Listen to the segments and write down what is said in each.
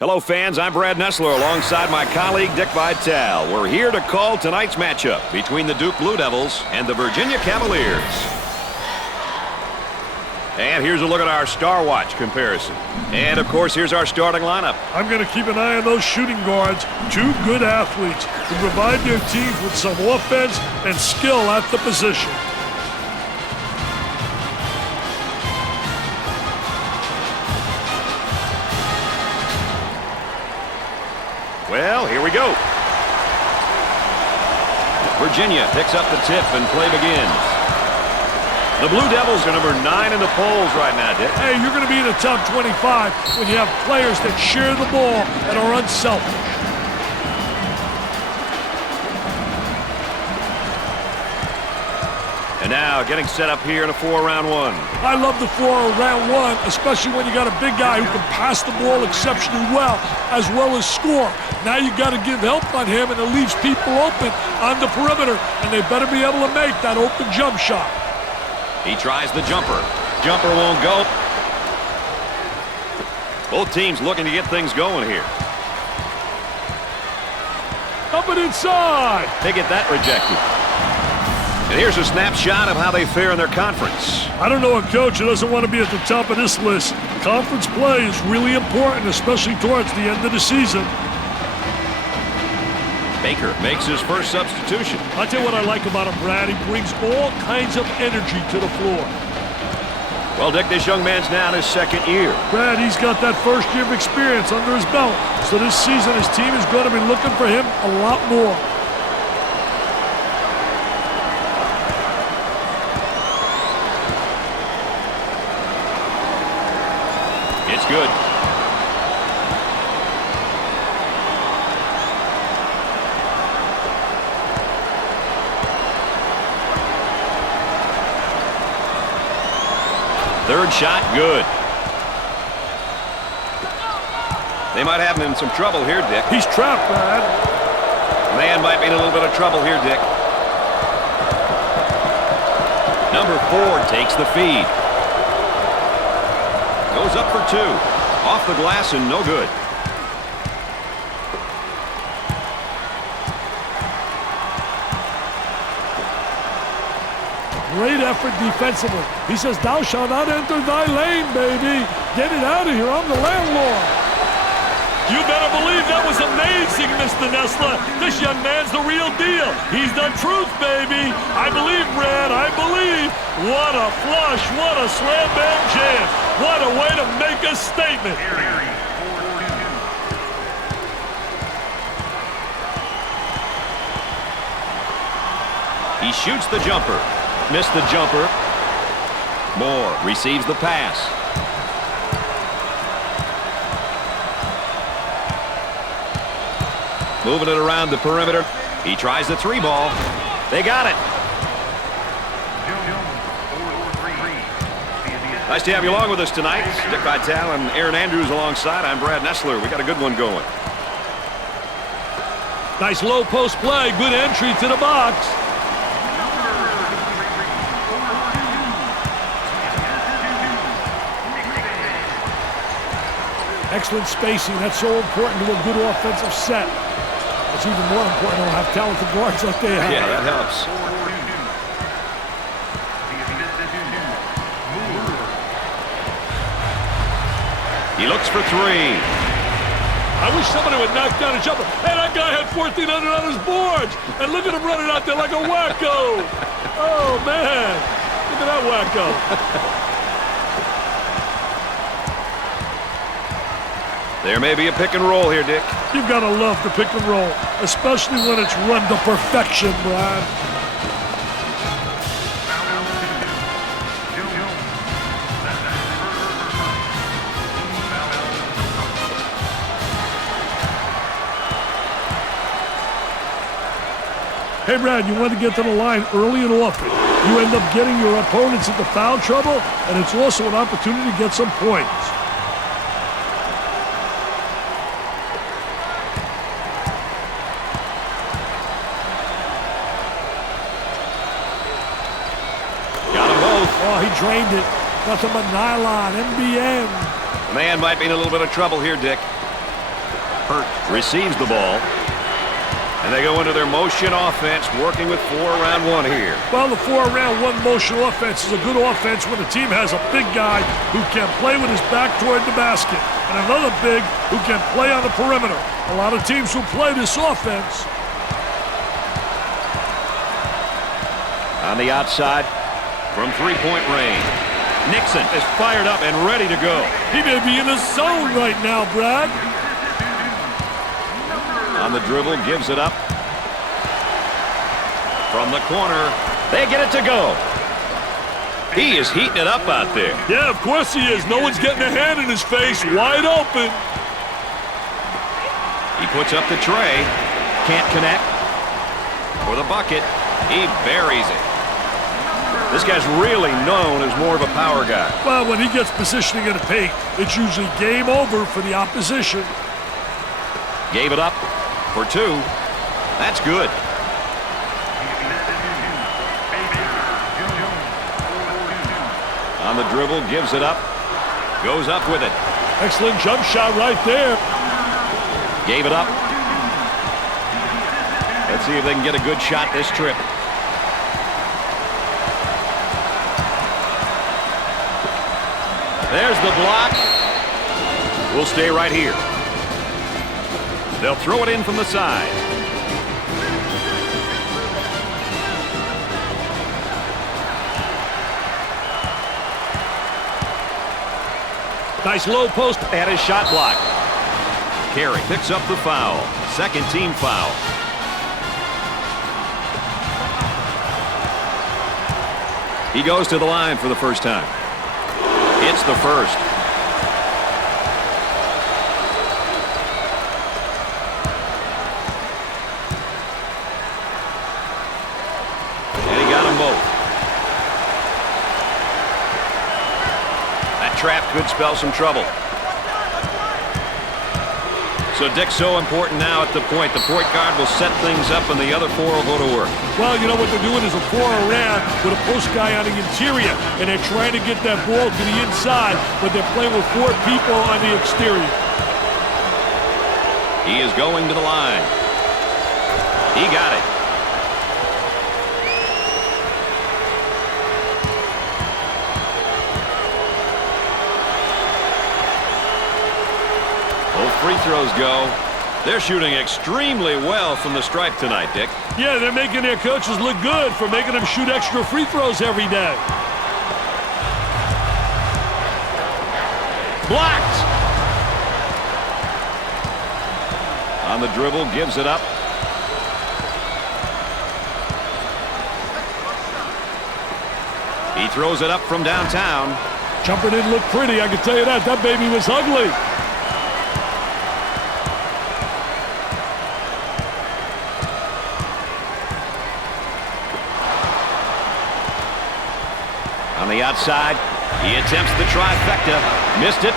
Hello, fans. I'm Brad Nessler alongside my colleague Dick Vitale. We're here to call tonight's matchup between the Duke Blue Devils and the Virginia Cavaliers. And here's a look at our Star Watch comparison. And, of course, here's our starting lineup. I'm going to keep an eye on those shooting guards. Two good athletes who provide their teams with some offense and skill at the position. Well, here we go. Virginia picks up the tip and play begins. The Blue Devils are number 9 in the polls right now, Dick. Hey, you're going to be in the top 25 when you have players that share the ball and are unselfish. And now getting set up here in a 4-round one. I love the 4-round one, especially when you got a big guy who can pass the ball exceptionally well as score. Now you got to give help on him, and it leaves people open on the perimeter, and they better be able to make that open jump shot. He tries the jumper. Jumper won't go. Both teams looking to get things going here. Up and inside. They get that rejected. And here's a snapshot of how they fare in their conference. I don't know a coach who doesn't want to be at the top of this list. Conference play is really important, especially towards the end of the season. Baker makes his first substitution. I'll tell you what I like about him, Brad. He brings all kinds of energy to the floor. Well, Dick, this young man's now in his second year. Brad, he's got that first year of experience under his belt. So this season, his team is going to be looking for him a lot more. It's good. Third shot, good. They might have him in some trouble here, Dick. He's trapped, Brad. Man might be in a little bit of trouble here, Dick. Number 4 takes the feed. Goes up for 2. Off the glass and no good. Great effort defensively. He says, "Thou shalt not enter thy lane, baby. Get it out of here. I'm the landlord." You better believe that was amazing, Mr. Nessler. This young man's the real deal. He's the truth, baby. I believe, Brad. I believe. What a flush. What a slam bam jam. What a way to make a statement. He shoots the jumper. Missed the jumper. Moore receives the pass. Moving it around the perimeter. He tries the 3 ball. They got it. Nice to have you along with us tonight. Dick Vitale and Aaron Andrews alongside. I'm Brad Nessler. We got a good one going. Nice low post play. Good entry to the box. Excellent spacing. That's so important to a good offensive set. It's even more important to have talented guards like they have. Yeah, that helps. He looks for 3. I wish somebody would knock down a jumper. Hey, that guy had 1,400 on his boards. And look at him running out there like a wacko. Oh, man. Look at that wacko. There may be a pick and roll here, Dick. You've got to love the pick and roll, especially when it's run to perfection, Brad. Hey, Brad, you want to get to the line early and often. You end up getting your opponents into foul trouble, and it's also an opportunity to get some points. Oh, he drained it. Nothing but nylon, NBN. The man might be in a little bit of trouble here, Dick. hurt, receives the ball. And they go into their motion offense, working with 4 around 1 here. Well, the 4 around 1 motion offense is a good offense when the team has a big guy who can play with his back toward the basket and another big who can play on the perimeter. A lot of teams who play this offense. On the outside, from 3-point range, Nixon is fired up and ready to go. He may be in the zone right now, Brad. On the dribble, gives it up. From the corner, they get it to go. He is heating it up out there. Yeah, of course he is. No one's getting a hand in his face. Wide open. He puts up the tray. Can't connect. For the bucket, he buries it. This guy's really known as more of a power guy. Well, when he gets positioning in the paint, it's usually game over for the opposition. Gave it up for 2. That's good. On the dribble, gives it up. Goes up with it. Excellent jump shot right there. Gave it up. Let's see if they can get a good shot this trip. There's the block. We'll stay right here. They'll throw it in from the side. Nice low post. At his shot block. Carey picks up the foul. Second team foul. He goes to the line for the first time. It's the first. Trap could spell some trouble. So Dick's so important now at the point. The point guard will set things up and the other 4 will go to work. Well, you know what they're doing is a 4 around with a post guy on the interior, and they're trying to get that ball to the inside, but they're playing with 4 people on the exterior. He is going to the line. He got it. Free throws go. They're shooting extremely well from the stripe tonight, Dick. Yeah, they're making their coaches look good for making them shoot extra free throws every day. Blocked. On the dribble, gives it up. He throws it up from downtown. Jumper didn't look pretty, I can tell you that. That baby was ugly. On the outside, he attempts the trifecta. Missed it.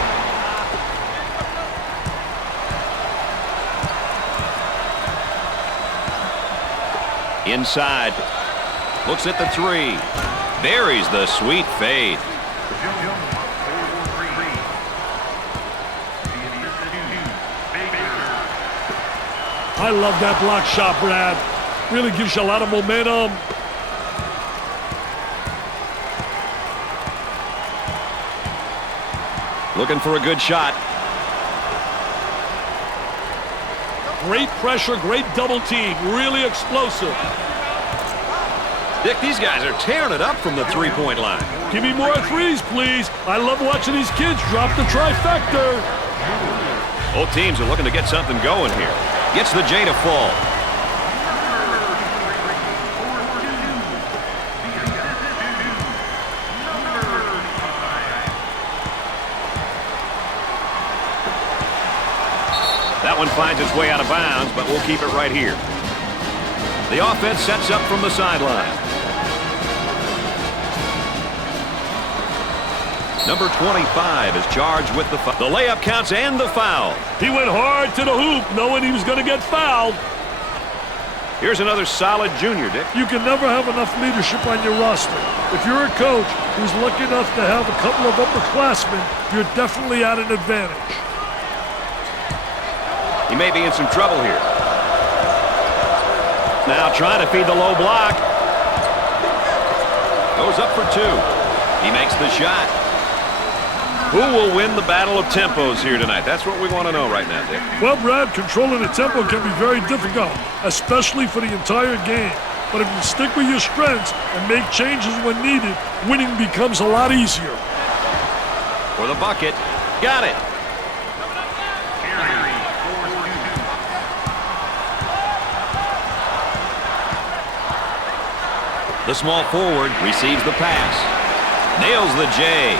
Inside. Looks at the 3. Buries the sweet fade. I love that block shot, Brad. Really gives you a lot of momentum. Looking for a good shot. Great pressure, great double team. Really explosive. Dick, these guys are tearing it up from the 3-point line. Give me more 3s, please. I love watching these kids drop the trifecta. Both teams are looking to get something going here. Gets the J to fall. That one finds its way out of bounds, but we'll keep it right here. The offense sets up from the sideline. Number 25 is charged with the foul. The layup counts and the foul. He went hard to the hoop, knowing he was going to get fouled. Here's another solid junior, Dick. You can never have enough leadership on your roster. If you're a coach who's lucky enough to have a couple of upperclassmen, you're definitely at an advantage. He may be in some trouble here. Now trying to feed the low block. Goes up for 2. He makes the shot. Who will win the battle of tempos here tonight? That's what we want to know right now, Dick. Well, Brad, controlling the tempo can be very difficult, especially for the entire game. But if you stick with your strengths and make changes when needed, winning becomes a lot easier. For the bucket. Got it. The small forward receives the pass. Nails the J.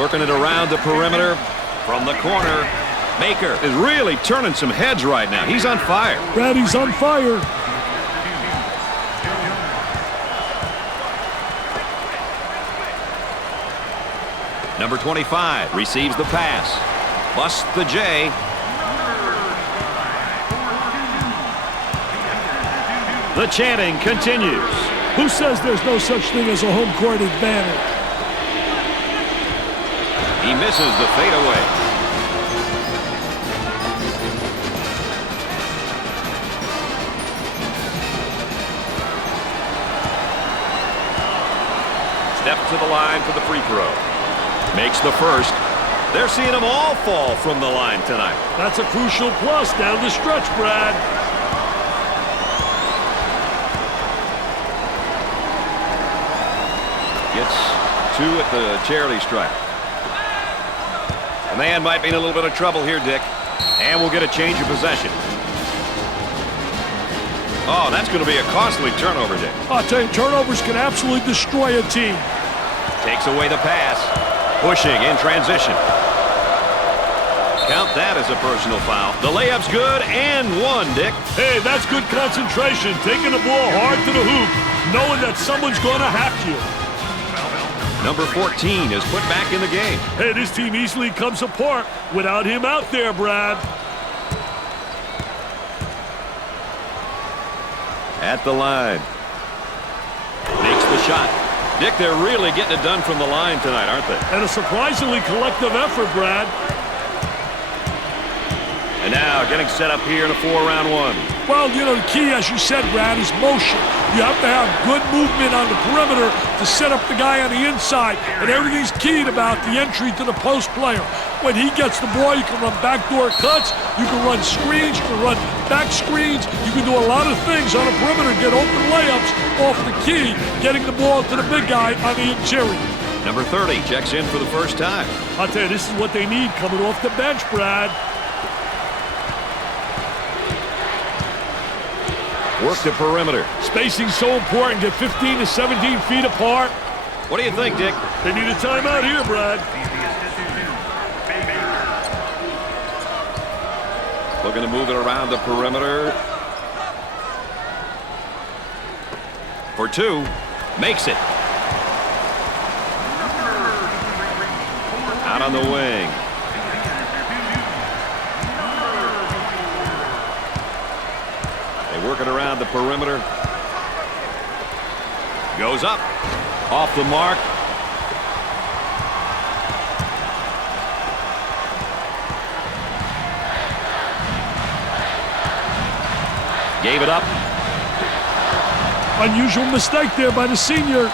Working it around the perimeter from the corner. Baker is really turning some heads right now. He's on fire. Brad, he's on fire. Number 25 receives the pass. Busts the J. The chanting continues. Who says there's no such thing as a home court advantage? He misses the fadeaway. Step to the line for the free throw. Makes the first. They're seeing them all fall from the line tonight. That's a crucial plus down the stretch, Brad. Gets 2 at the charity stripe. The man might be in a little bit of trouble here, Dick. And we'll get a change of possession. Oh, that's going to be a costly turnover, Dick. I'll tell you, turnovers can absolutely destroy a team. Takes away the pass. Pushing in transition. Count that as a personal foul. The layup's good and 1, Dick. Hey, that's good concentration. Taking the ball hard to the hoop, knowing that someone's going to hack you. Number 14 is put back in the game. Hey, this team easily comes apart without him out there, Brad. At the line. Makes the shot. Dick, they're really getting it done from the line tonight, aren't they? And a surprisingly collective effort, Brad. And now getting set up here in a 4-round 1. Well, you know, the key, as you said, Brad, is motion. You have to have good movement on the perimeter to set up the guy on the inside. And everything's keyed about the entry to the post player. When he gets the ball, you can run backdoor cuts, you can run screens, you can run back screens. You can do a lot of things on the perimeter, get open layups off the key, getting the ball to the big guy on the interior. Number 30 checks in for the first time. I'll tell you, this is what they need coming off the bench, Brad. Work the perimeter. Spacing's so important. Get 15 to 17 feet apart. What do you think, Dick? They need a timeout here, Brad. Looking to move it around the perimeter. For 2. Makes it. Out on the wing. They work it around the perimeter. Goes up. Off the mark. Gave it up. Unusual mistake there by the senior.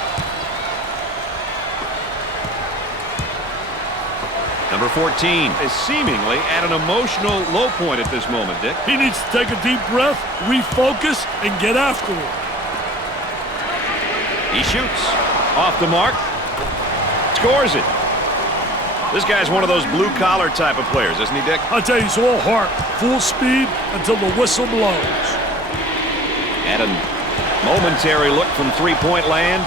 Number 14 is seemingly at an emotional low point at this moment, Dick. He needs to take a deep breath, refocus, and get after it. He shoots. Off the mark. Scores it. This guy's one of those blue-collar type of players, isn't he, Dick? I'll tell you, he's all heart, full speed until the whistle blows. And a momentary look from three-point land.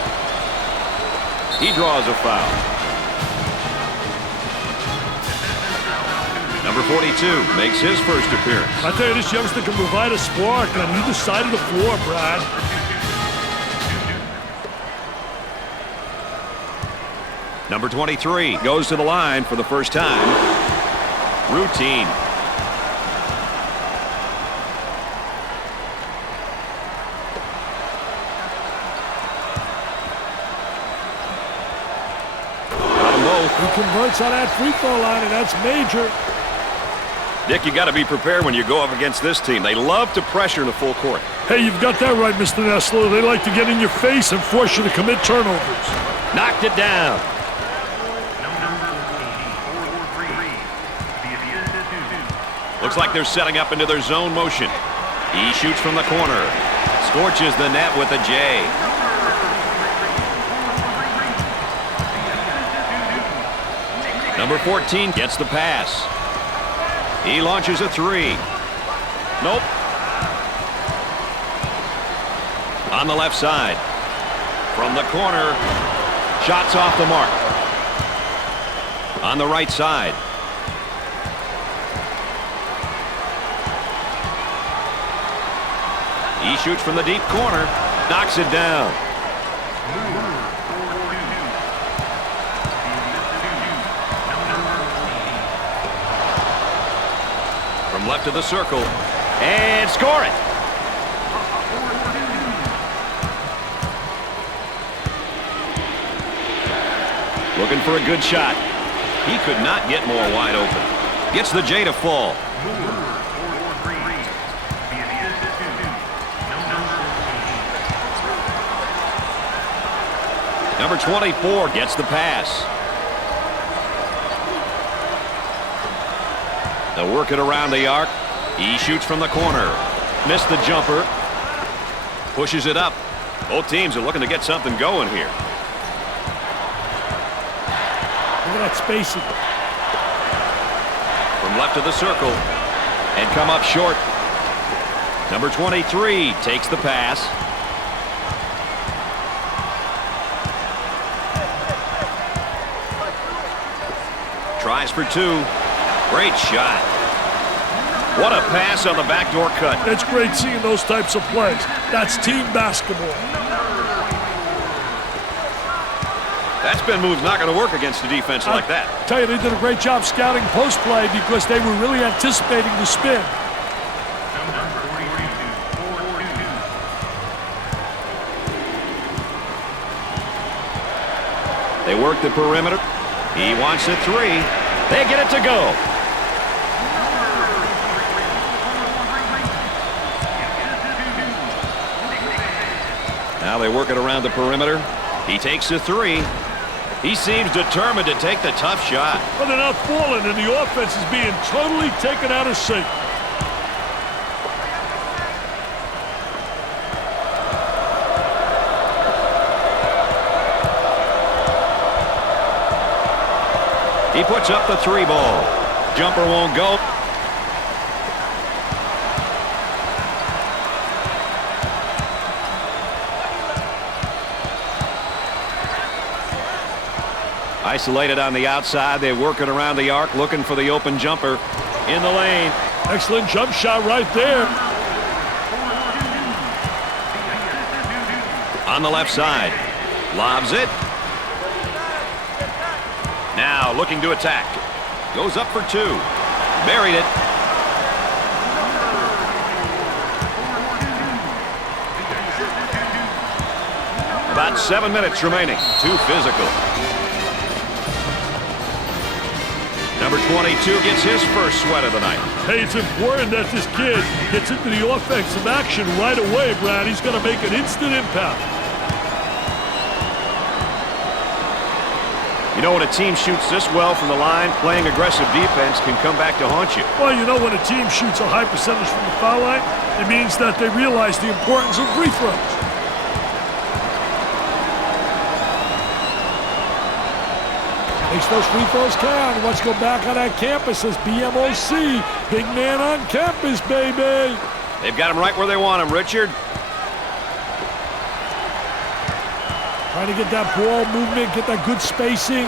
He draws a foul. Number 42 makes his first appearance. I tell you, this youngster can provide a spark on either side of the floor, Brad. Number 23 goes to the line for the first time. Routine. Got them both. both. He converts on that free throw line, and that's major. Dick, you got to be prepared when you go up against this team. They love to pressure in the full court. Hey, you've got that right, Mr. Nessler. They like to get in your face and force you to commit turnovers. Knocked it down. Looks like they're setting up into their zone motion. He shoots from the corner. Scorches the net with a J. Number 14 gets the pass. He launches a three. Nope. On the left side. From the corner. Shots off the mark. On the right side. He shoots from the deep corner. Knocks it down. From left of the circle. And score it. Looking for a good shot. He could not get more wide open. Gets the J to fall. Number 24 gets the pass. They'll work it around the arc. He shoots from the corner. Missed the jumper. Pushes it up. Both teams are looking to get something going here. Look at that spacing. From left of the circle. And come up short. Number 23 takes the pass. Tries for two. Great shot. What a pass on the backdoor cut. It's great seeing those types of plays. That's team basketball. That spin move's not going to work against a defense like that. I tell you, they did a great job scouting post play because they were really anticipating the spin. They work the perimeter. He wants a three. They get it to go. Now they work it around the perimeter. He takes a three. He seems determined to take the tough shot. But they're not falling, and the offense is being totally taken out of sync. He puts up the three ball. Jumper won't go. Isolated on the outside. They work it around the arc, looking for the open jumper in the lane. Excellent jump shot right there. On the left side. Lobs it. Now looking to attack. Goes up for two. Buried it. About 7 minutes remaining. Too physical. Number 22 gets his first sweat of the night. Hey, it's important that this kid gets into the offensive action right away, Brad. He's going to make an instant impact. You know, when a team shoots this well from the line, playing aggressive defense can come back to haunt you. Well, you know, when a team shoots a high percentage from the foul line, it means that they realize the importance of free throws. Makes those free throws count. Let's go back on that campus as BMOC. Big man on campus, baby. They've got him right where they want him, Richard. Trying to get that ball movement, get that good spacing.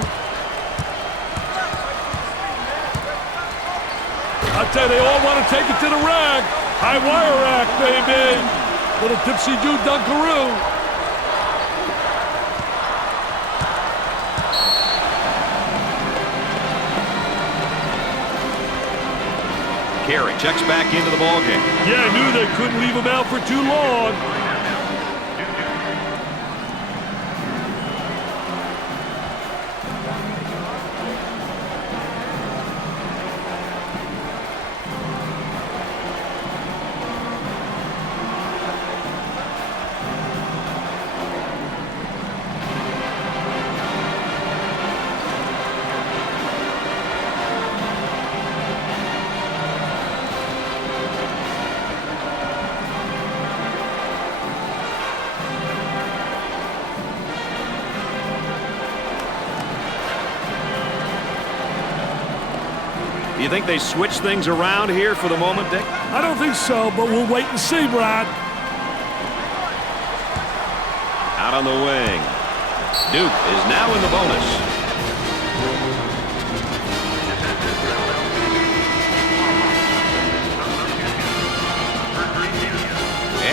I tell you, they all want to take it to the rack. High wire rack, baby. Little tipsy-do dunkaroo. Carey checks back into the ballgame. Yeah, I knew they couldn't leave him out for too long. Do you think they switch things around here for the moment, Dick? I don't think so, but we'll wait and see, Brad. Out on the wing. Duke is now in the bonus.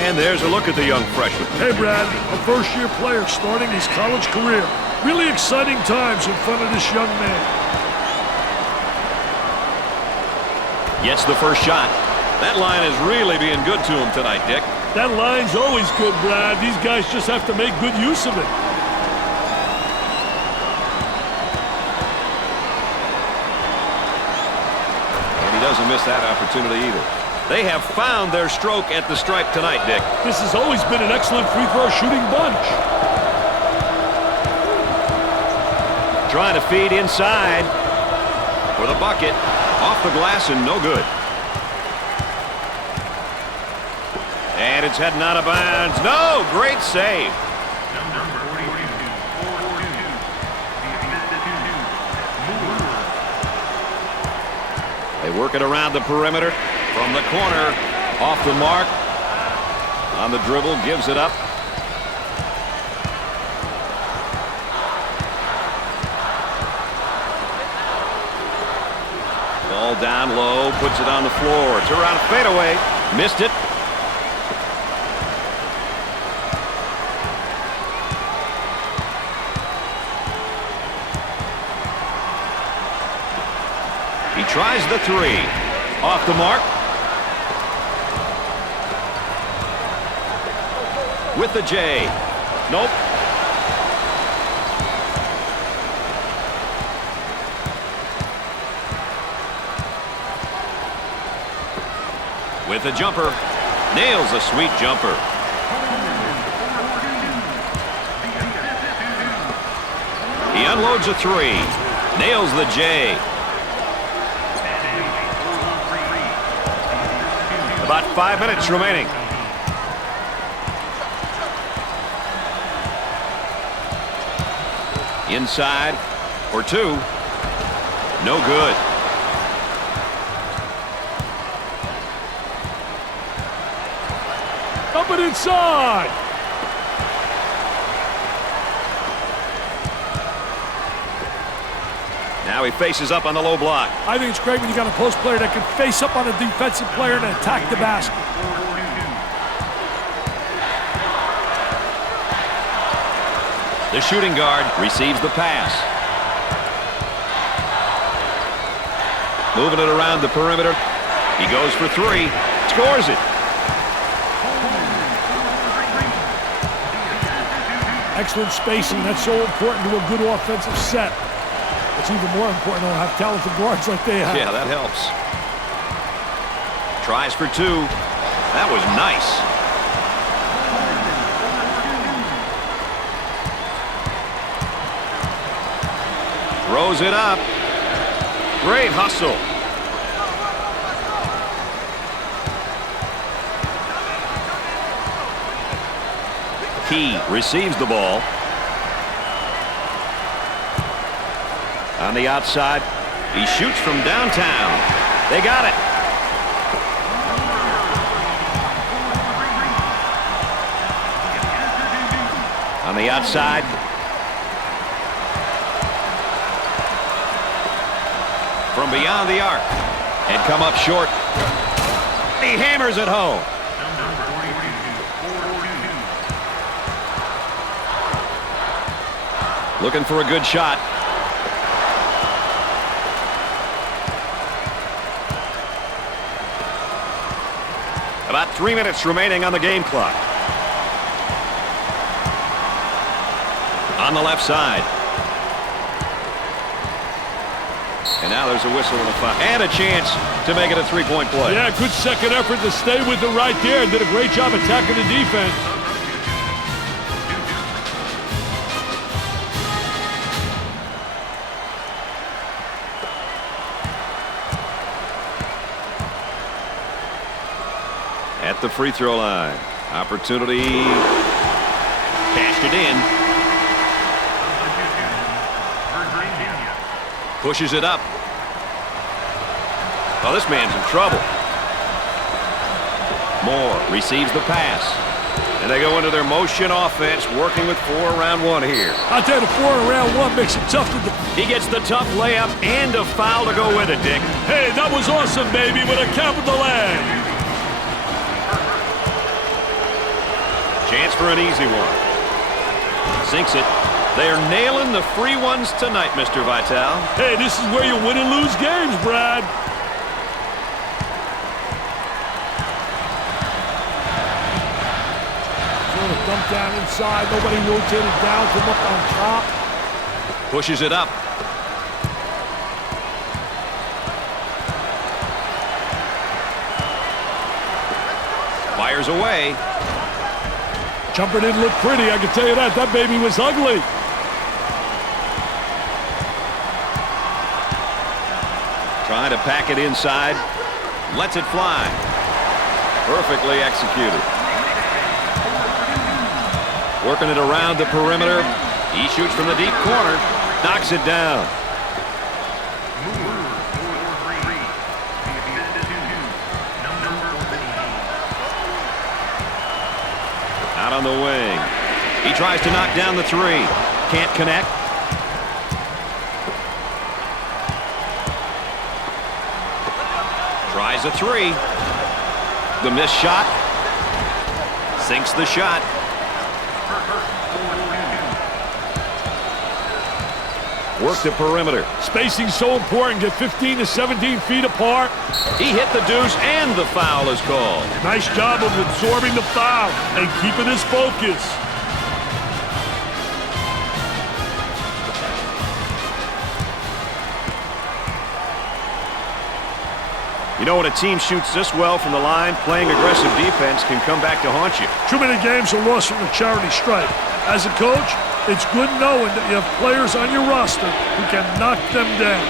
And there's a look at the young freshman. Hey, Brad, a first-year player starting his college career. Really exciting times in front of this young man. Gets the first shot. That line is really being good to him tonight, Dick. That line's always good, Brad. These guys just have to make good use of it. And he doesn't miss that opportunity either. They have found their stroke at the stripe tonight, Dick. This has always been an excellent free throw shooting bunch. Trying to feed inside for the bucket. Off the glass and no good. And it's heading out of bounds. No, great save. They work it around the perimeter. From the corner, off the mark. On the dribble, gives it up. Ball down low, puts it on the floor. It's around a fadeaway. Missed it. He tries the three. Off the mark. With the J. Nope. With the jumper. Nails a sweet jumper. He unloads a three. Nails the J. About 5 minutes remaining. Inside for two. No good. Up and inside. Now he faces up on the low block. I think it's great when you got a post player that can face up on a defensive player and attack the basket. The shooting guard receives the pass. Moving it around the perimeter. He goes for three. Scores it. Excellent spacing. That's so important to a good offensive set. It's even more important to have talented guards like they have. Yeah, that helps. Tries for two. That was nice. Throws it up. Great hustle. Key receives the ball. On the outside, he shoots from downtown. They got it. On the outside. From beyond the arc. And come up short. He hammers it home. Looking for a good shot. About 3 minutes remaining on the game clock. On the left side. And now there's a whistle and a foul. And a chance to make it a three-point play. Yeah, good second effort to stay with it right there. Did a great job attacking the defense. At the free throw line. Opportunity. Cashed it in. Pushes it up. Oh, this man's in trouble. Moore receives the pass. And they go into their motion offense, working with 4 around 1 here. I'll tell you, the 4 around 1 makes it tough to He gets the tough layup and a foul to go with it, Dick. Hey, that was awesome, baby, with a capital A. Chance for an easy one. Sinks it. They're nailing the free ones tonight, Mr. Vitale. Hey, this is where you win and lose games, Brad. Dump down inside. Nobody rotated down from up on top. Pushes it up. Fires away. Jumper didn't look pretty, I can tell you that. That baby was ugly. Trying to pack it inside. Lets it fly. Perfectly executed. Working it around the perimeter. He shoots from the deep corner. Knocks it down. Out on the wing. He tries to knock down the 3. Can't connect. Tries a 3. The missed shot. Sinks the shot. Work the perimeter. Spacing so important. Get 15 to 17 feet apart. He hit the deuce and the foul is called. Nice job of absorbing the foul and keeping his focus. You know, when a team shoots this well from the line, playing aggressive defense can come back to haunt you. Too many games are lost from the charity stripe. As a coach, it's good knowing that you have players on your roster who can knock them down.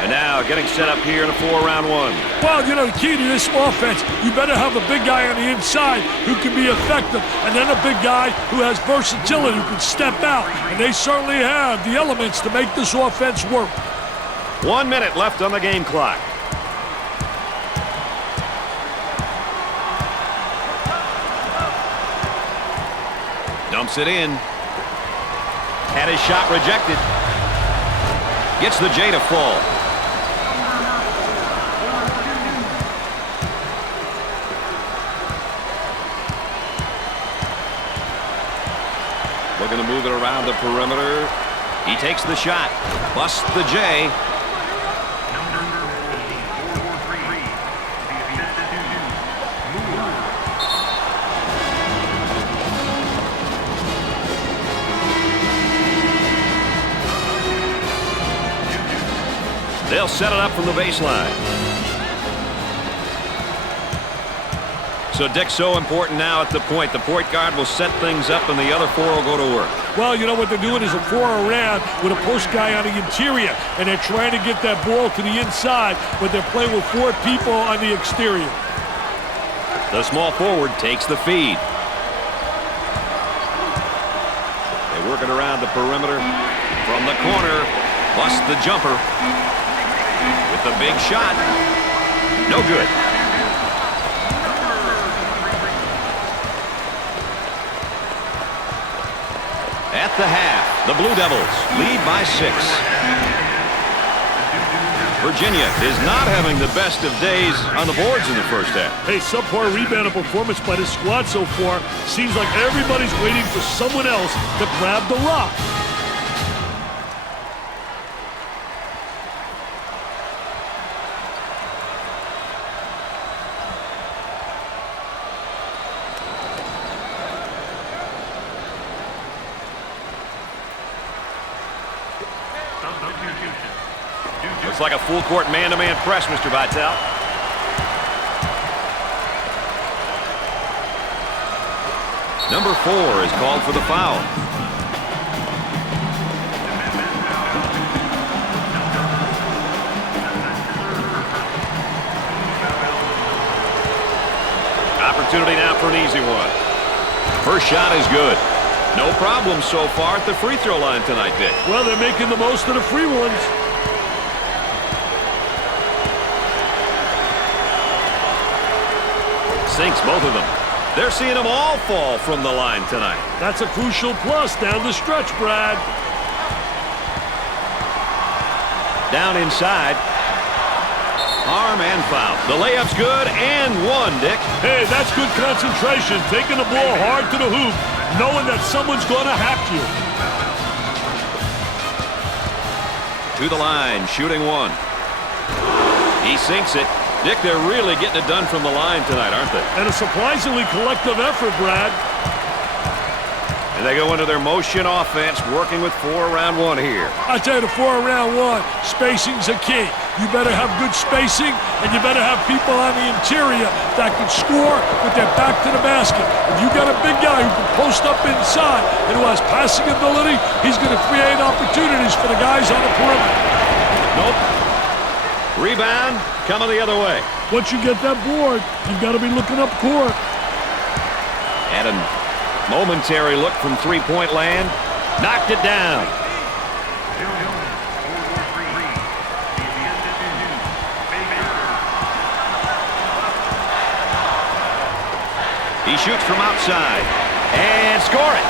And now getting set up here in a 4 around 1. Well, you know, the key to this offense, you better have a big guy on the inside who can be effective, and then a big guy who has versatility, who can step out. And they certainly have the elements to make this offense work. 1 minute left on the game clock. Dumps it in. Had his shot rejected. Gets the J to fall. Looking to move it around the perimeter. He takes the shot. Busts the J. They'll set it up from the baseline. So Dick's so important now at the point. The point guard will set things up and the other 4 will go to work. Well, you know what they're doing is a 4 around with a post guy on the interior, and they're trying to get that ball to the inside, but they're playing with 4 people on the exterior. The small forward takes the feed. They work it around the perimeter. From the corner, bust the jumper. With the big shot. No good. At the half, the Blue Devils lead by 6. Virginia is not having the best of days on the boards in the first half. Hey, subpar rebound performance by this squad so far. Seems like everybody's waiting for someone else to grab the rock. Looks like a full-court man-to-man press, Mr. Vitale. Number 4 is called for the foul. Opportunity now for an easy one. First shot is good. No problem so far at the free throw line tonight, Dick. Well, they're making the most of the free ones. sinks both of them. They're seeing them all fall from the line tonight. That's a crucial plus down the stretch, Brad. Down inside. Arm and foul. The layup's good and one, Dick. Hey, that's good concentration. Taking the ball hard to the hoop, knowing that someone's going to hack you. To the line, shooting one. He sinks it. Dick, they're really getting it done from the line tonight, aren't they? And a surprisingly collective effort, Brad. And they go into their motion offense, working with 4 around 1 here. I tell you, the 4 around 1, spacing's a key. You better have good spacing, and you better have people on the interior that can score with their back to the basket. If you got a big guy who can post up inside and who has passing ability, he's going to create opportunities for the guys on the perimeter. Nope. Rebound coming the other way. Once you get that board, you've got to be looking up court. And a momentary look from three-point land. Knocked it down. He shoots from outside and score it.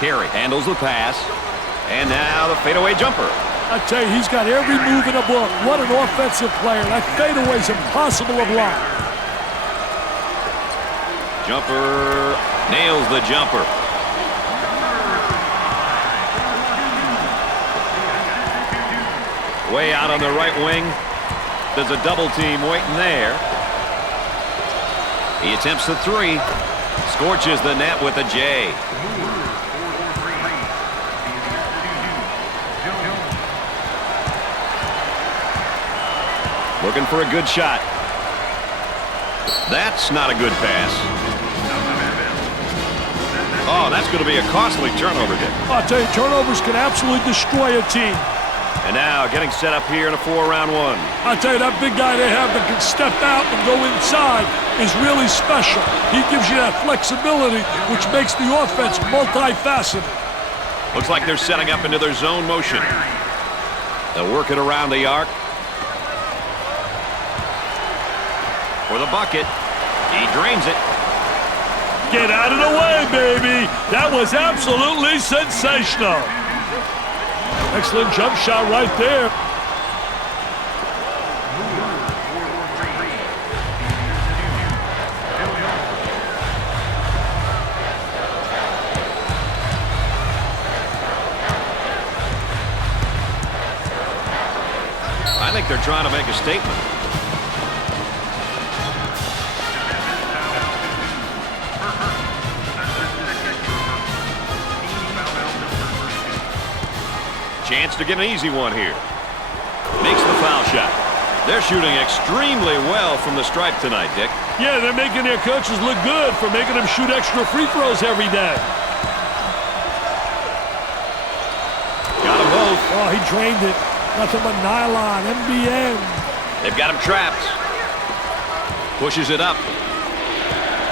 Carey handles the pass. And now the fadeaway jumper. I tell you, he's got every move in the book. What an offensive player. That fadeaway's impossible to block. Jumper nails the jumper. Way out on the right wing. There's a double team waiting there. He attempts the 3. Scorches the net with a J. Looking for a good shot. That's not a good pass. Oh, that's going to be a costly turnover, Dick. I'll tell you, turnovers can absolutely destroy a team. And now getting set up here in a 4 around 1. I'll tell you, that big guy they have that can step out and go inside is really special. He gives you that flexibility, which makes the offense multifaceted. Looks like they're setting up into their zone motion. They'll work it around the arc. For the bucket. He drains it. Get out of the way, baby. That was absolutely sensational. Excellent jump shot right there. I think they're trying to make a statement. Chance to get an easy one here. Makes the foul shot. They're shooting extremely well from the stripe tonight, Dick. Yeah, they're making their coaches look good for making them shoot extra free throws every day. Got them both. Oh, he drained it. Nothing but nylon, MBN. They've got him trapped. Pushes it up.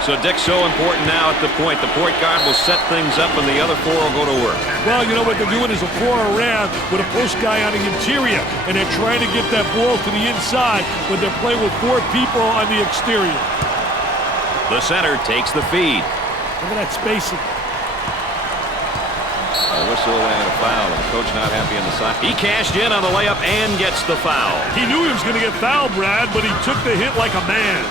So Dick's so important now at the point. The point guard will set things up and the other 4 will go to work. Well, you know what they're doing is a 4 around with a post guy on the interior, and they're trying to get that ball to the inside when they're playing with 4 people on the exterior. The center takes the feed. Look at that spacing. A whistle and a foul, and the coach not happy on the side. He cashed in on the layup and gets the foul. He knew he was going to get fouled, Brad, but he took the hit like a man.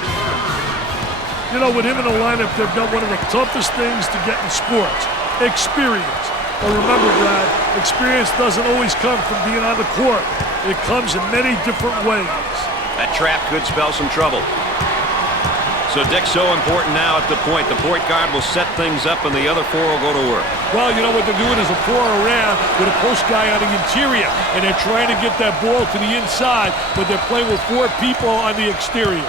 You know, with him in the lineup, they've got one of the toughest things to get in sports, experience. But remember, Brad, experience doesn't always come from being on the court. It comes in many different ways. That trap could spell some trouble. So Dick's so important now at the point. The point guard will set things up and the other 4 will go to work. Well, you know what they're doing is a 4 around with a post guy on the interior, and they're trying to get that ball to the inside, but they're playing with 4 people on the exterior.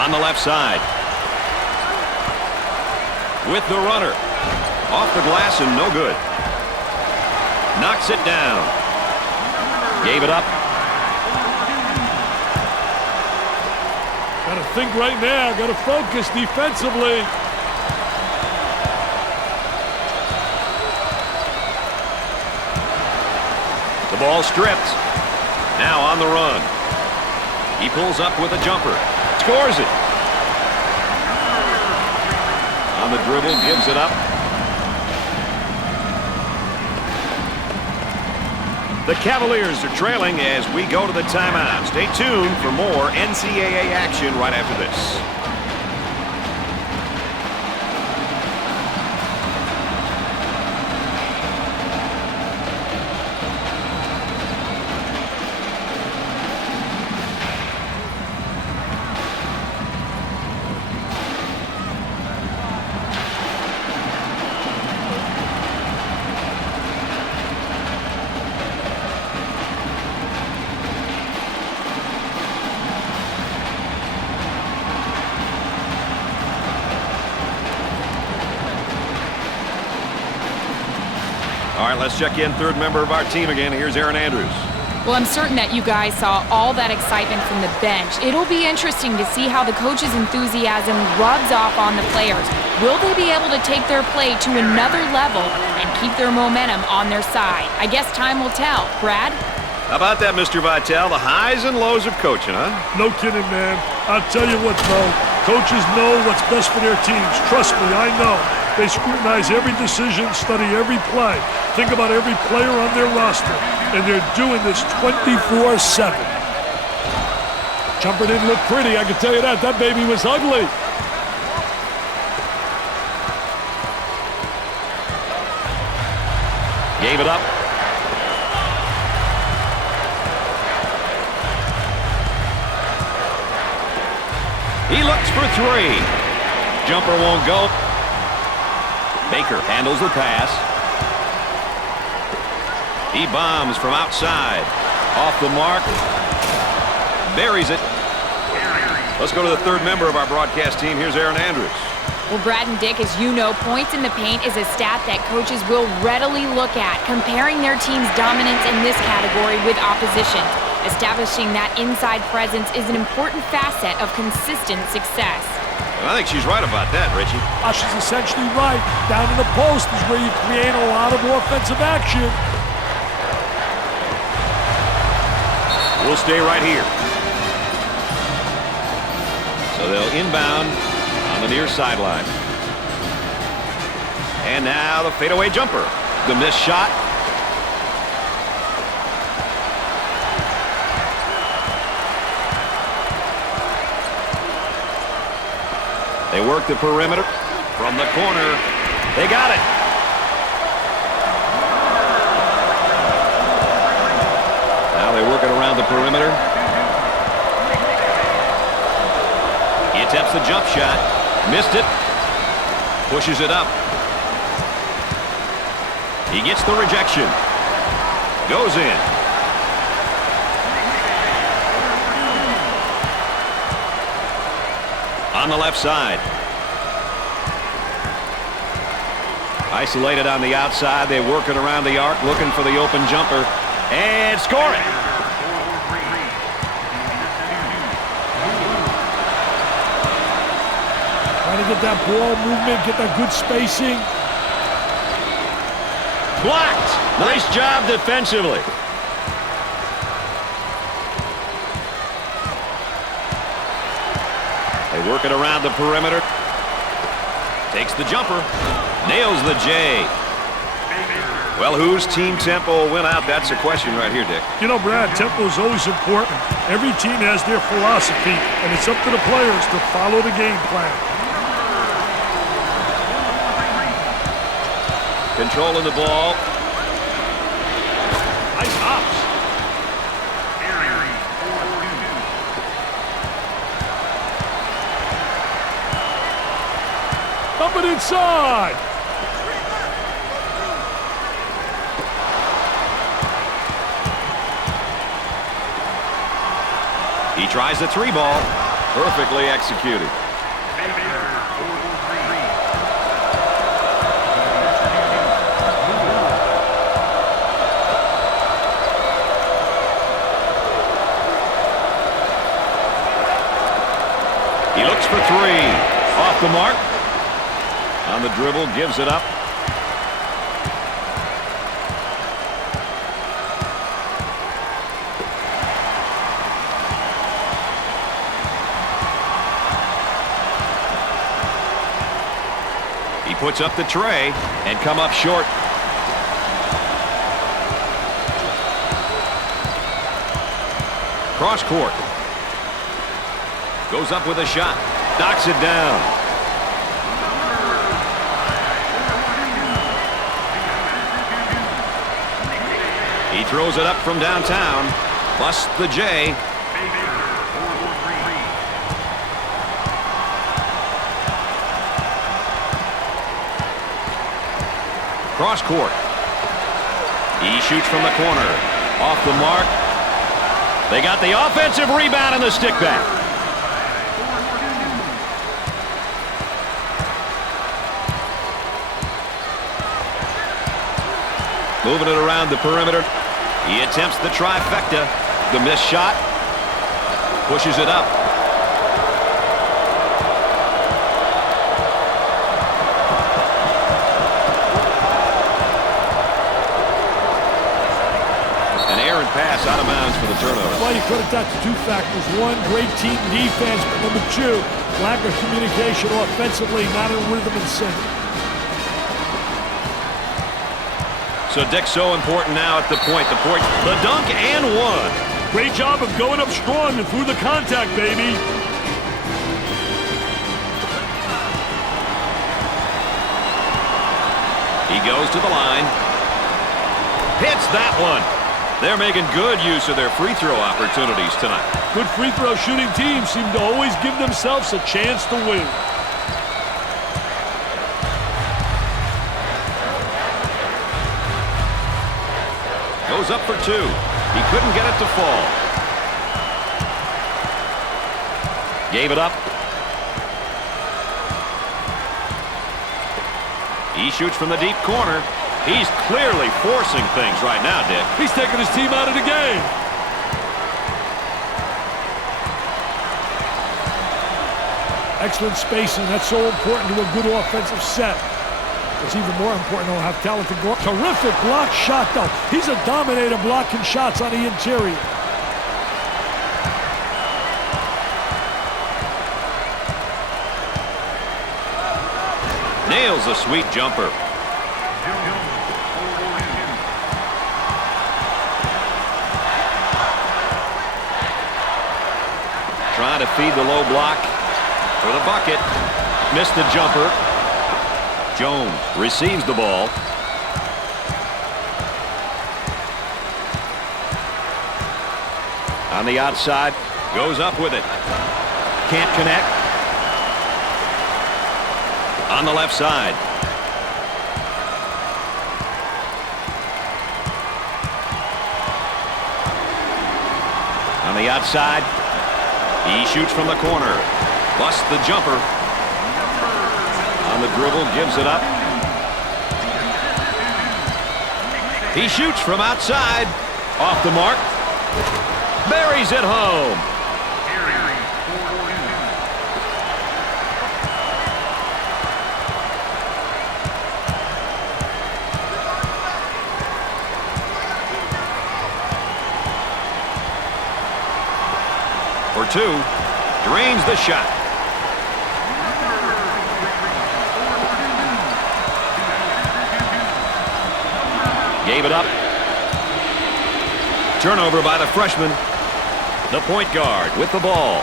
On the left side. With the runner. Off the glass and no good. Knocks it down. Gave it up. Got to think right now. Got to focus defensively. The ball stripped. Now on the run. He pulls up with a jumper. Scores it. On the dribble, gives it up. The Cavaliers are trailing as we go to the timeout. Stay tuned for more NCAA action right after this. All right, let's check in third member of our team again. Here's Aaron Andrews. Well, I'm certain that you guys saw all that excitement from the bench. It'll be interesting to see how the coach's enthusiasm rubs off on the players. Will they be able to take their play to another level and keep their momentum on their side? I guess time will tell. Brad? How about that, Mr. Vitale? The highs and lows of coaching, huh? No kidding, man. I'll tell you what, though. Coaches know what's best for their teams. Trust me, I know. They scrutinize every decision, study every play, think about every player on their roster, and they're doing this 24/7. Jumper didn't look pretty, I can tell you that. That baby was ugly. Gave it up. He looks for three. Jumper won't go. Baker handles the pass. He bombs from outside. Off the mark. Buries it. Let's go to the third member of our broadcast team. Here's Aaron Andrews. Well, Brad and Dick, as you know, points in the paint is a stat that coaches will readily look at, comparing their team's dominance in this category with opposition. Establishing that inside presence is an important facet of consistent success. I think she's right about that, Richie. She's essentially right. Down in the post is where you create a lot of offensive action. We'll stay right here. So they'll inbound on the near sideline. And now the fadeaway jumper. The missed shot. They work the perimeter from the corner. They got it. Now they work it around the perimeter. He attempts the jump shot. Missed it. Pushes it up. He gets the rejection. Goes in. On the left side. Isolated on the outside. They work it around the arc, looking for the open jumper. And score it. Trying to get that ball movement, get that good spacing. Blocked. Nice job defensively. They work it around the perimeter. Takes the jumper. Nails the J. Well, whose team tempo will win out? That's a question right here, Dick. You know, Brad, tempo is always important. Every team has their philosophy, and it's up to the players to follow the game plan. Controlling the ball. Nice hops. Dump it inside. He tries the three ball. Perfectly executed. Off the mark. On the dribble, gives it up. He puts up the tray and come up short. Cross court. Goes up with a shot. Knocks it down. He throws it up from downtown. Busts the J. Cross court. He shoots from the corner. Off the mark. They got the offensive rebound and the stick back. Moving it around the perimeter. He attempts the trifecta. The missed shot. Pushes it up. Pass out of bounds for the turnover. Well, you credit that to two factors. One, great team defense, but number two, lack of communication offensively, not in rhythm and sync. So Dick's so important now at the point. The dunk and one. Great job of going up strong and through the contact, baby. He goes to the line. Hits that one. They're making good use of their free throw opportunities tonight. Good free throw shooting teams seem to always give themselves a chance to win. Goes up for two. He couldn't get it to fall. Gave it up. He shoots from the deep corner. He's clearly forcing things right now, Dick. He's taking his team out of the game. Excellent spacing. That's so important to a good offensive set. It's even more important to have talented guards. Terrific block shot, though. He's a dominator blocking shots on the interior. Nails a sweet jumper. Trying to feed the low block for the bucket. Missed the jumper. Jones receives the ball. On the outside. Goes up with it. Can't connect. On the left side. On the outside. He shoots from the corner. Busts the jumper. On the dribble, gives it up. He shoots from outside. Off the mark. Buries it home. For two, drains the shot. Gave it up. Turnover by the freshman. The point guard with the ball.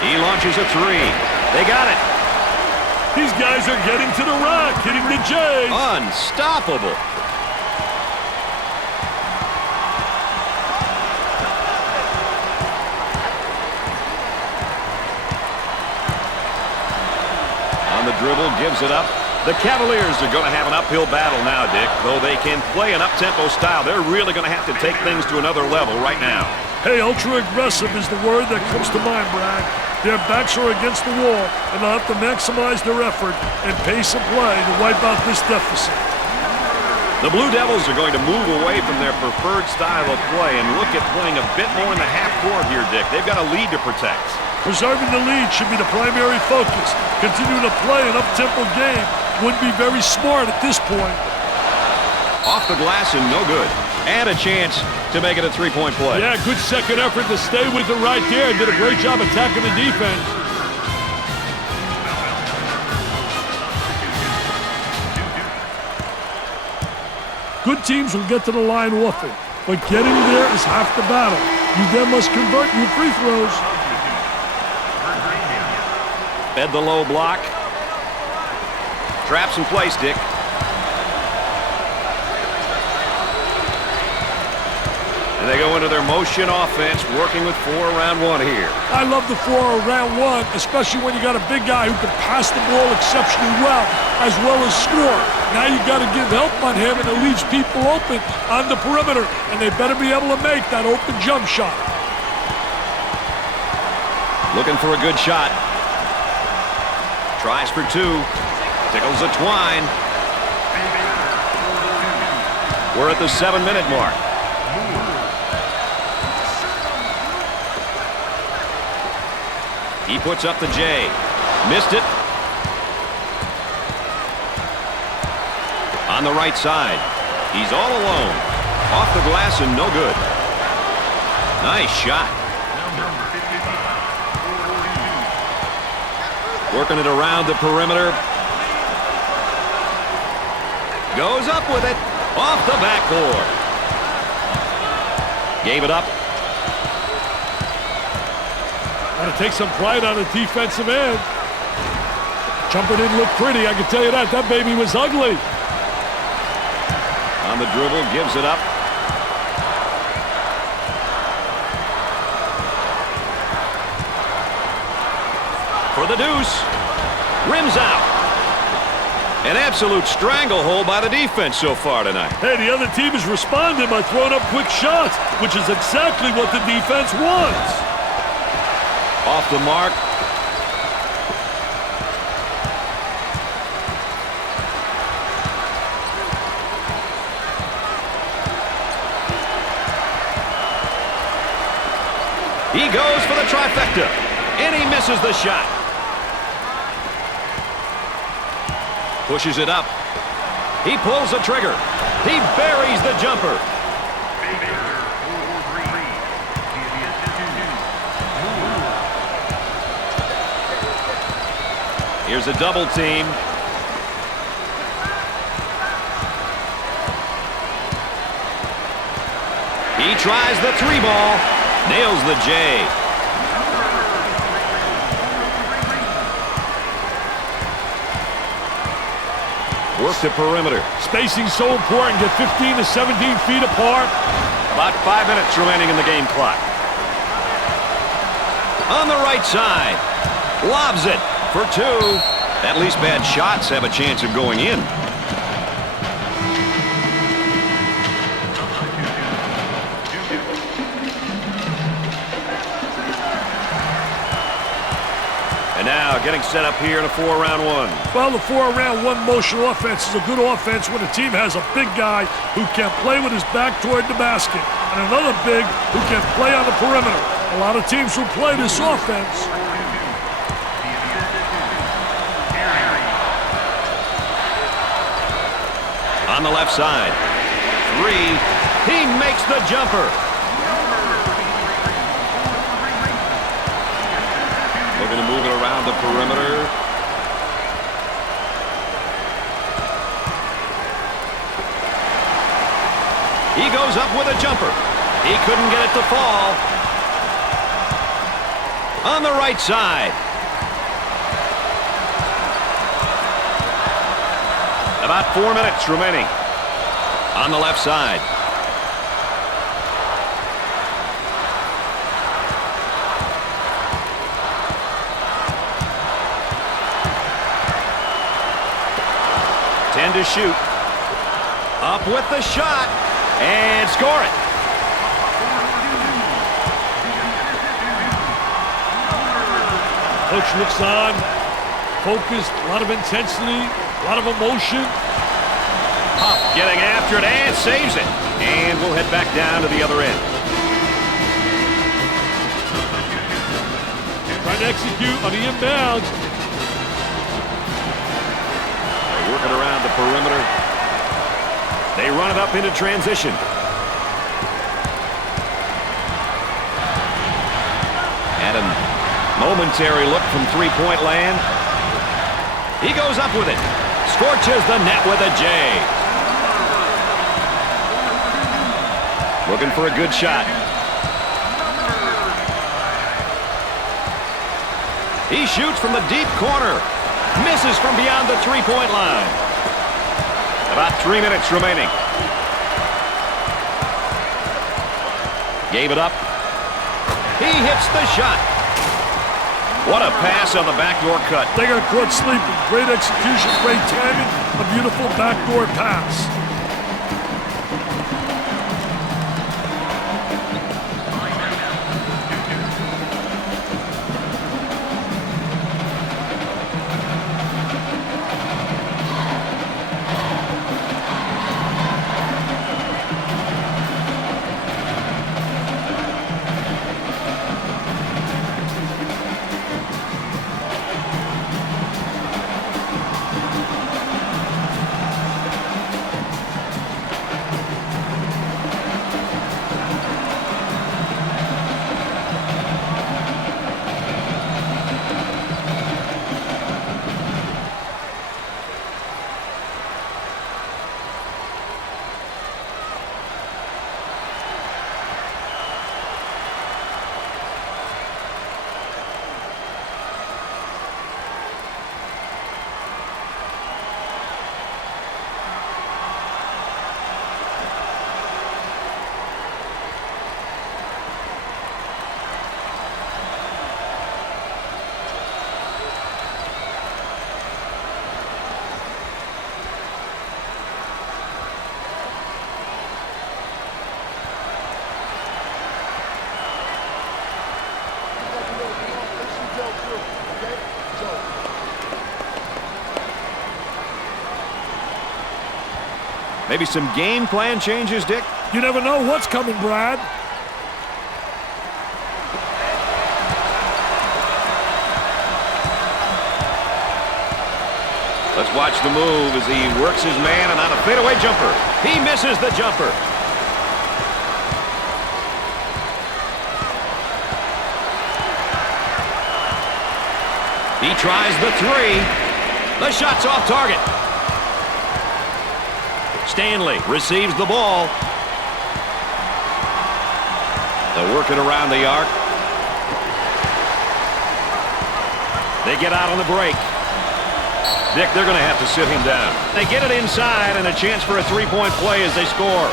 He launches a three. They got it. These guys are getting to the rack, hitting the J. Unstoppable. On the dribble, gives it up. The Cavaliers are going to have an uphill battle now, Dick. Though they can play an up-tempo style, they're really going to have to take things to another level right now. Hey, ultra-aggressive is the word that comes to mind, Brad. Their backs are against the wall, and they'll have to maximize their effort and pace of play to wipe out this deficit. The Blue Devils are going to move away from their preferred style of play and look at playing a bit more in the half court here, Dick. They've got a lead to protect. Preserving the lead should be the primary focus. Continuing to play an up-tempo game would be very smart at this point. Off the glass and no good. And a chance to make it a three-point play. Yeah, good second effort to stay with it right there. Did a great job attacking the defense. Good teams will get to the line often, but getting there is half the battle. You then must convert your free throws. Fed the low block. Traps in place, Dick. And they go into their motion offense, working with 4 around 1 here. I love the 4 around 1, especially when you got a big guy who can pass the ball exceptionally well as score. Now you got to give help on him, and it leaves people open on the perimeter, and they better be able to make that open jump shot. Looking for a good shot. Tries for 2. Tickles the twine. We're at the 7-minute mark. He puts up the J. Missed it. On the right side. He's all alone. Off the glass and no good. Nice shot. Working it around the perimeter. Goes up with it. Off the backboard. Gave it up. Got to take some pride on the defensive end. Jumper didn't look pretty, I can tell you that. That baby was ugly. On the dribble, gives it up. For the deuce. Rims out. An absolute stranglehold by the defense so far tonight. Hey, the other team is responding by throwing up quick shots, which is exactly what the defense wants. Off the mark. He goes for the trifecta, and he misses the shot. Pushes it up. He pulls the trigger. He buries the jumper. Here's a double team. He tries the 3-ball. Nails the J. Work the perimeter. Spacing so important. Get 15 to 17 feet apart. About 5 minutes remaining in the game clock. On the right side. Lobs it for 2. At least bad shots have a chance of going in. And now getting set up here in a 4-round 1. Well, the 4-round-1 motion offense is a good offense when a team has a big guy who can play with his back toward the basket and another big who can play on the perimeter. A lot of teams who play this offense. On the left side. 3. He makes the jumper. Looking to move it around the perimeter. He goes up with a jumper. He couldn't get it to fall. On the right side. About 4 minutes remaining. On the left side. To shoot. Up with the shot and score it. Coach looks on, focused, a lot of intensity, a lot of emotion. Huff getting after it and saves it. And we'll head back down to the other end. Trying to execute on the inbounds. They're working around the perimeter. They run it up into transition. And a momentary look from three-point land. He goes up with it. Scorches the net with a J. Looking for a good shot. He shoots from the deep corner. Misses from beyond the three-point line. About 3 minutes remaining. Gave it up. He hits the shot. What a pass on the backdoor cut. They got caught sleeping. Great execution, great timing, a beautiful backdoor pass. Maybe some game plan changes, Dick? You never know what's coming, Brad. Let's watch the move as he works his man and on a fadeaway jumper. He misses the jumper. He tries the three. The shot's off target. Stanley receives the ball. They're working around the arc. They get out on the break. Dick, they're going to have to sit him down. They get it inside and a chance for a three-point play as they score.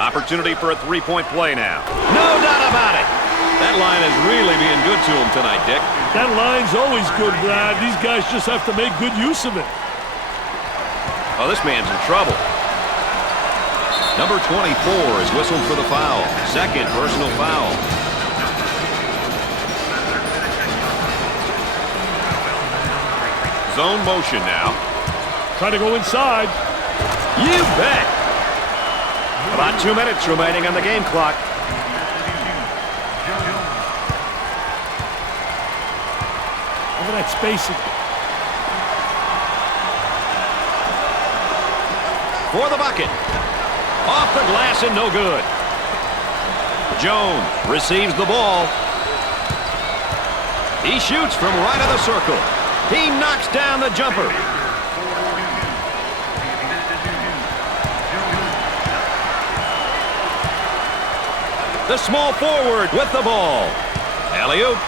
Opportunity for a three-point play now. No doubt about it. That line is really being good to him tonight, Dick. That line's always good, Brad. These guys just have to make good use of it. Oh, this man's in trouble. Number 24 is whistled for the foul. Second personal foul. Zone motion now. Trying to go inside. You bet. About 2 minutes remaining on the game clock. Look at that spacing. For the bucket. Off the glass and no good. Jones receives the ball. He shoots from right of the circle. He knocks down the jumper. The small forward with the ball. Alley-oop.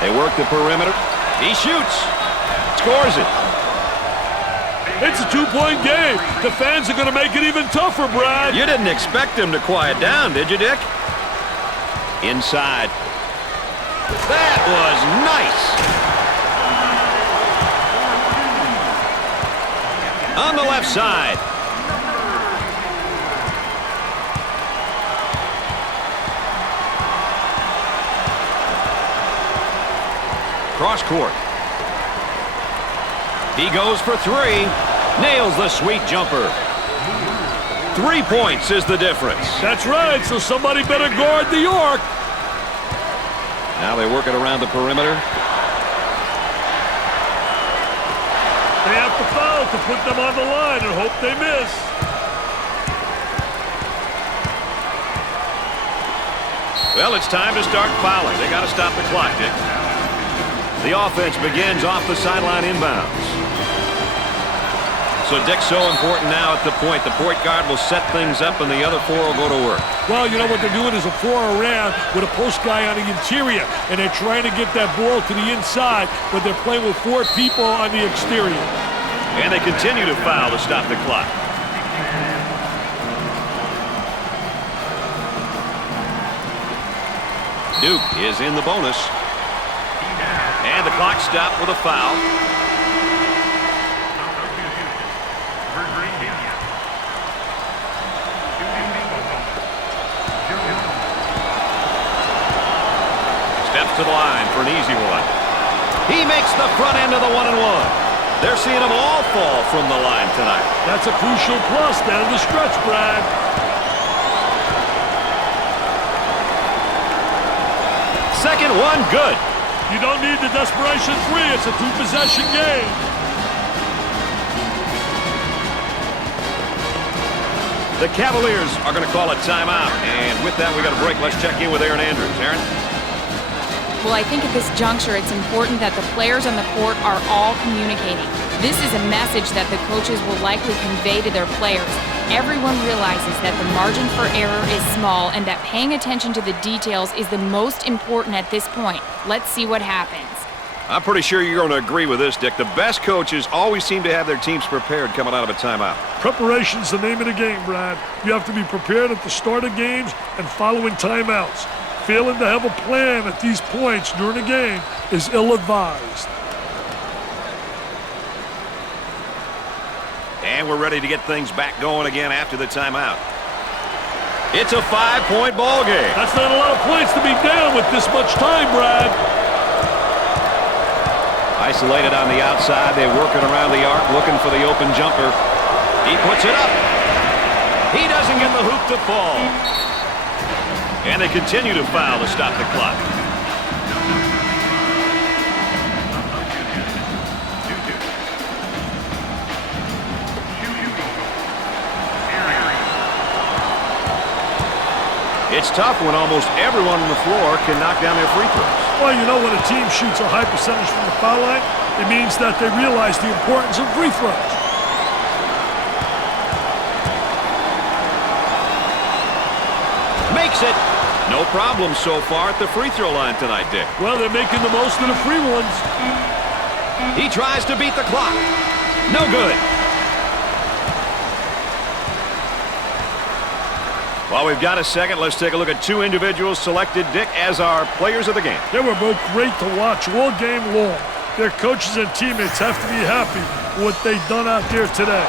They work the perimeter. He shoots. Scores it. It's a two-point game. The fans are going to make it even tougher, Brad. You didn't expect him to quiet down, did you, Dick? Inside. That was nice. on the left side. Cross court. He goes for three. Nails the sweet jumper. 3 points is the difference. That's right, so somebody better guard the arc. Now they work it around the perimeter. They have to foul to put them on the line and hope they miss. Well, it's time to start fouling. They got to stop the clock, Dick. The offense begins off the sideline inbounds. So, Dick, so important now at the point. The point guard will set things up, and the other four will go to work. Well, you know what they're doing is a 4 around with a post guy on the interior, and they're trying to get that ball to the inside, but they're playing with 4 people on the exterior. And they continue to foul to stop the clock. Duke is in the bonus. And the clock stopped with a foul. Steps to the line for an easy one. He makes the front end of the 1-and-1. They're seeing them all fall from the line tonight. That's a crucial plus down the stretch, Brad. Second one, good. You don't need the desperation 3. It's a 2-possession game. The Cavaliers are going to call a timeout. And with that, we got a break. Let's check in with Aaron Andrews. Aaron? Well, I think at this juncture, it's important that the players on the court are all communicating. This is a message that the coaches will likely convey to their players. Everyone realizes that the margin for error is small and that paying attention to the details is the most important at this point. Let's see what happens. I'm pretty sure you're going to agree with this, Dick. The best coaches always seem to have their teams prepared coming out of a timeout. Preparation's the name of the game, Brad. You have to be prepared at the start of games and following timeouts. Failing to have a plan at these points during a game is ill-advised. And we're ready to get things back going again after the timeout. It's a 5-point ball game. That's not a lot of points to be down with this much time, Brad. Isolated on the outside. They're working around the arc, looking for the open jumper. He puts it up. He doesn't get the hoop to fall. And they continue to foul to stop the clock. It's tough when almost everyone on the floor can knock down their free throws. Well, you know, when a team shoots a high percentage from the foul line, it means that they realize the importance of free throws. Makes it. No problem so far at the free throw line tonight, Dick. Well, they're making the most of the free ones. He tries to beat the clock. No good. While we've got a second, let's take a look at 2 individuals selected, Dick, as our players of the game. They were both great to watch all game long. Their coaches and teammates have to be happy with what they've done out there today.